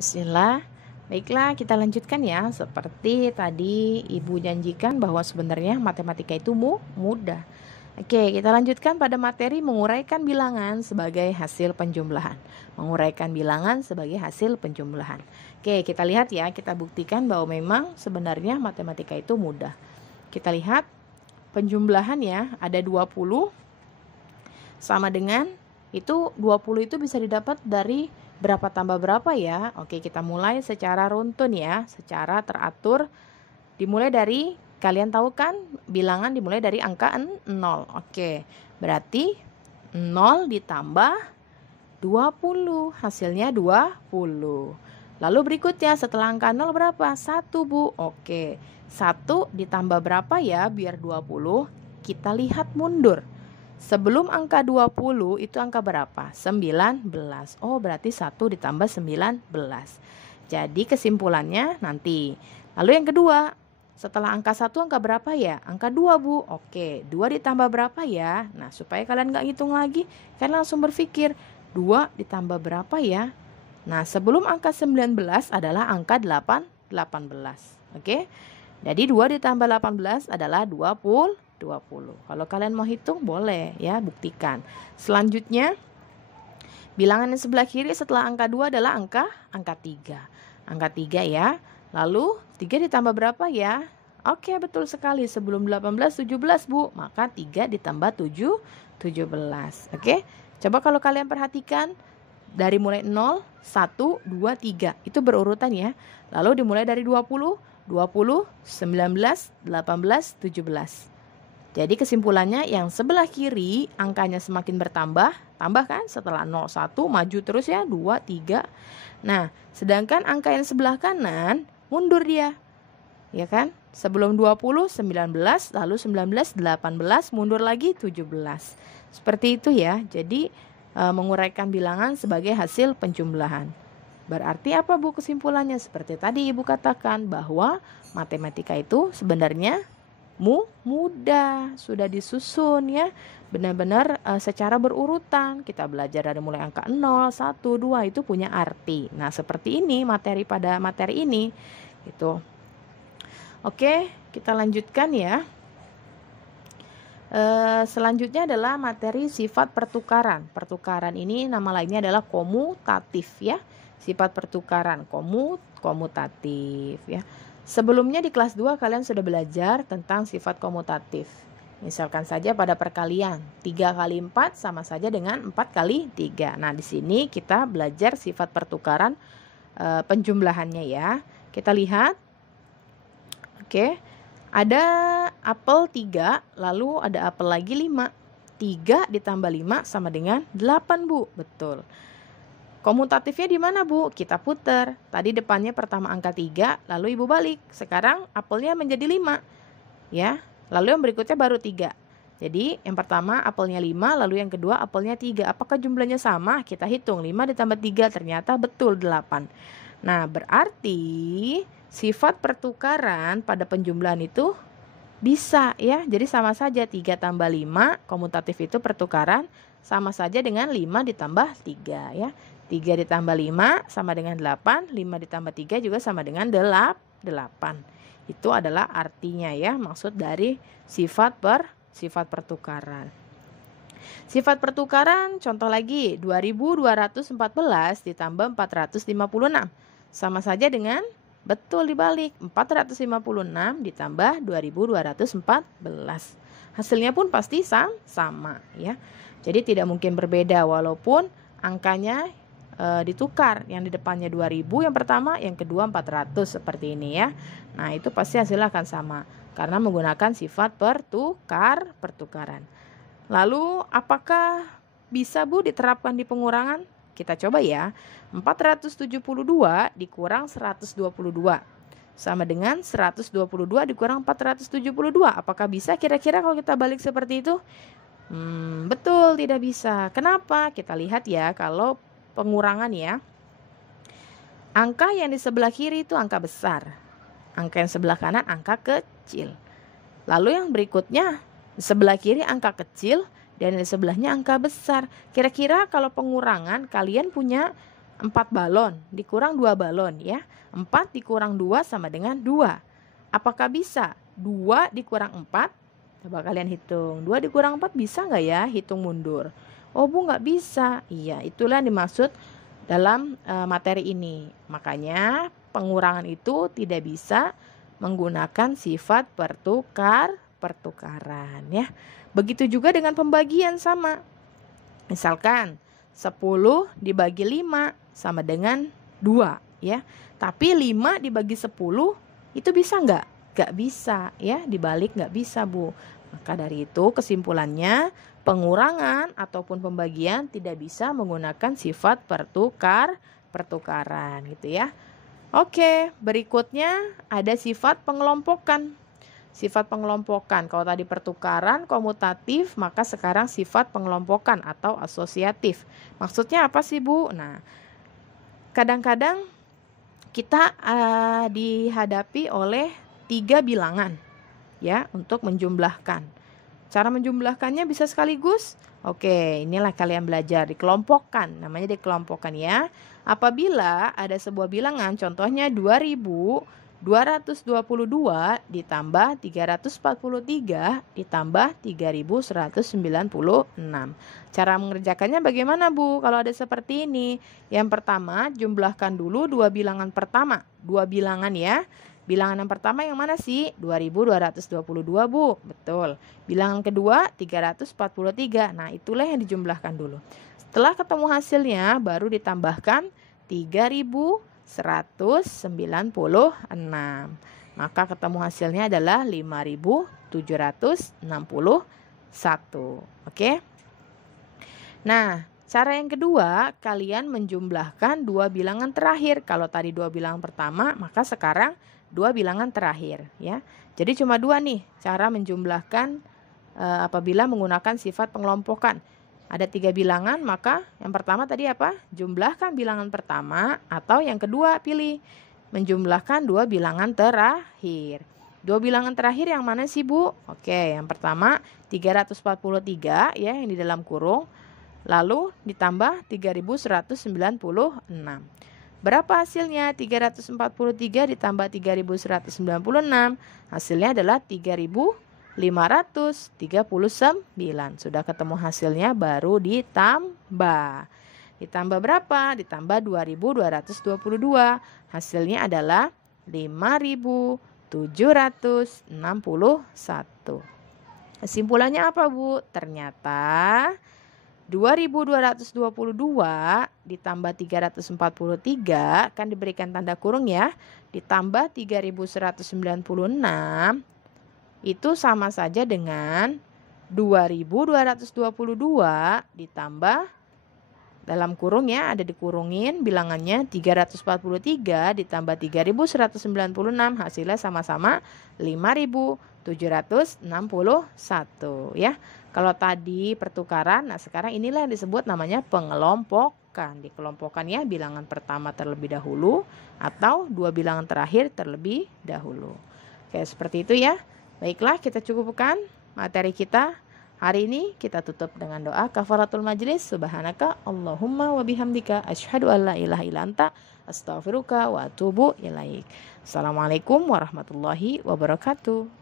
Bismillah. Baiklah, kita lanjutkan ya. Seperti tadi Ibu janjikan bahwa sebenarnya matematika itu mudah. Oke, kita lanjutkan pada materi menguraikan bilangan sebagai hasil penjumlahan. Menguraikan bilangan sebagai hasil penjumlahan. Oke, kita lihat ya, kita buktikan bahwa memang sebenarnya matematika itu mudah. Kita lihat penjumlahan ya, ada 20 sama dengan itu 20 itu bisa didapat dari berapa tambah berapa ya? Oke, kita mulai secara runtun ya, secara teratur. Dimulai dari, kalian tahu kan bilangan dimulai dari angka 0. Oke, berarti 0 ditambah 20, hasilnya 20. Lalu berikutnya setelah angka 0 berapa? 1 Bu. Oke, 1 ditambah berapa ya biar 20? Kita lihat mundur. Sebelum angka 20 itu angka berapa? 19. Oh, berarti 1 ditambah 19. Jadi kesimpulannya nanti. Lalu yang kedua, setelah angka 1 angka berapa ya? Angka 2 Bu. Oke, 2 ditambah berapa ya? Nah, supaya kalian nggak ngitung lagi, kalian langsung berpikir 2 ditambah berapa ya? Nah, sebelum angka 19 adalah angka 18. Oke, jadi 2 ditambah 18 adalah 20. Kalau kalian mau hitung boleh ya, buktikan. Selanjutnya bilangan yang sebelah kiri setelah angka 2 adalah angka 3. Angka 3 ya. Lalu 3 ditambah berapa ya? Oke, betul sekali. Sebelum 18 17 Bu. Maka 3 ditambah 7 17. Oke. Coba kalau kalian perhatikan dari mulai 0 1 2 3 itu berurutan ya. Lalu dimulai dari 20 19 18 17. Jadi kesimpulannya yang sebelah kiri angkanya semakin bertambah, tambah kan setelah 0 1 maju terus ya 2 3. Nah, sedangkan angka yang sebelah kanan mundur dia. Ya kan? Sebelum 20 19, lalu 19 18, mundur lagi 17. Seperti itu ya. Jadi menguraikan bilangan sebagai hasil penjumlahan. Berarti apa Bu kesimpulannya? Seperti tadi Ibu katakan bahwa matematika itu sebenarnya mudah, sudah disusun ya, benar-benar secara berurutan. Kita belajar dari mulai angka 0, 1, 2 itu punya arti. Nah, seperti ini materi pada materi ini gitu. Oke, kita lanjutkan ya. Selanjutnya adalah materi sifat pertukaran. Pertukaran ini nama lainnya adalah komutatif ya. Sifat pertukaran komutatif ya. Sebelumnya di kelas 2 kalian sudah belajar tentang sifat komutatif. Misalkan saja pada perkalian 3 kali 4 sama saja dengan 4 kali 3. Nah, di sini kita belajar sifat pertukaran penjumlahannya ya. Kita lihat. Oke. Ada apel 3, lalu ada apel lagi 5. 3 ditambah 5 sama dengan 8 Bu. Betul. Komutatifnya di mana Bu? Kita putar. Tadi depannya pertama angka 3, lalu Ibu balik. Sekarang apelnya menjadi 5. Ya. Lalu yang berikutnya baru 3. Jadi yang pertama apelnya 5, lalu yang kedua apelnya 3. Apakah jumlahnya sama? Kita hitung. 5 ditambah 3 ternyata betul 8. Nah, berarti sifat pertukaran pada penjumlahan itu bisa ya. Jadi sama saja 3 tambah 5, komutatif itu pertukaran sama saja dengan 5 ditambah 3 ya. 3 ditambah 5 sama dengan 8, 5 ditambah 3 juga sama dengan 8. Itu adalah artinya ya, maksud dari sifat pertukaran. Sifat pertukaran contoh lagi, 2214 ditambah 456 sama saja dengan, betul dibalik, 456 ditambah 2214. Hasilnya pun pasti sama ya. Jadi tidak mungkin berbeda walaupun angkanya ditukar, yang di depannya 2000 yang pertama, yang kedua 400 seperti ini ya. Nah, itu pasti hasilnya akan sama karena menggunakan sifat pertukaran. Lalu apakah bisa Bu diterapkan di pengurangan? Kita coba ya. 472 dikurang 122 sama dengan 122 dikurang 472. Apakah bisa kira-kira kalau kita balik seperti itu? Betul, tidak bisa. Kenapa? Kita lihat ya, kalau pengurangan ya. Angka yang di sebelah kiri itu angka besar. Angka yang sebelah kanan angka kecil. Lalu yang berikutnya di sebelah kiri angka kecil dan di sebelahnya angka besar. Kira-kira kalau pengurangan kalian punya 4 balon dikurang 2 balon ya. 4 dikurang 2 sama dengan 2. Apakah bisa 2 dikurang 4? Coba kalian hitung. 2 dikurang 4 bisa nggak ya? Hitung mundur. Oh Bu, nggak bisa. Iya, itulah yang dimaksud dalam materi ini. Makanya pengurangan itu tidak bisa menggunakan sifat pertukaran ya. Begitu juga dengan pembagian sama. Misalkan 10 dibagi 5 sama dengan 2 ya. Tapi 5 dibagi 10 itu bisa nggak? Nggak bisa ya, dibalik nggak bisa Bu. Maka dari itu kesimpulannya pengurangan ataupun pembagian tidak bisa menggunakan sifat pertukaran gitu ya. Oke, berikutnya ada sifat pengelompokan. Sifat pengelompokan, kalau tadi pertukaran, komutatif, maka sekarang sifat pengelompokan atau asosiatif. Maksudnya apa sih Bu? Nah, kadang-kadang kita dihadapi oleh 3 bilangan ya untuk menjumlahkan. Cara menjumlahkannya bisa sekaligus. Oke, inilah kalian belajar dikelompokkan. Namanya dikelompokkan ya. Apabila ada sebuah bilangan, contohnya 2222 ditambah 343 ditambah 3196. Cara mengerjakannya bagaimana Bu? Kalau ada seperti ini. Yang pertama, jumlahkan dulu dua bilangan pertama. Dua bilangan ya. Bilangan yang pertama yang mana sih? 2222 Bu. Betul. Bilangan kedua 343. Nah, itulah yang dijumlahkan dulu. Setelah ketemu hasilnya baru ditambahkan 3196. Maka ketemu hasilnya adalah 5761. Oke? Nah, cara yang kedua, kalian menjumlahkan dua bilangan terakhir. Kalau tadi dua bilangan pertama, maka sekarang dua bilangan terakhir ya. Jadi cuma dua nih cara menjumlahkan apabila menggunakan sifat pengelompokan. Ada 3 bilangan, maka yang pertama tadi apa? Jumlahkan bilangan pertama, atau yang kedua pilih menjumlahkan dua bilangan terakhir. Dua bilangan terakhir yang mana sih Bu? Oke, yang pertama 343 ya yang di dalam kurung, lalu ditambah 3196. Berapa hasilnya? 343 ditambah 3196. Hasilnya adalah 3539. Sudah ketemu hasilnya baru ditambah. Ditambah berapa? Ditambah 2222. Hasilnya adalah 5761. Kesimpulannya apa Bu? Ternyata 2222 ditambah 343 kan diberikan tanda kurung ya, ditambah 3196 itu sama saja dengan 2222 ditambah dalam kurung ya, ada dikurungin bilangannya 343 ditambah 3196, hasilnya sama-sama 5761 ya. Kalau tadi pertukaran, nah sekarang inilah yang disebut namanya pengelompokan. Dikelompokkan ya bilangan pertama terlebih dahulu atau dua bilangan terakhir terlebih dahulu. Oke, seperti itu ya. Baiklah, kita cukupkan materi kita hari ini. Kita tutup dengan doa kafaratul majlis. Subhanaka Allahumma wa bihamdika asyhadu an la ilaha illa anta astaghfiruka wa atubu ilaik. Assalamualaikum warahmatullahi wabarakatuh.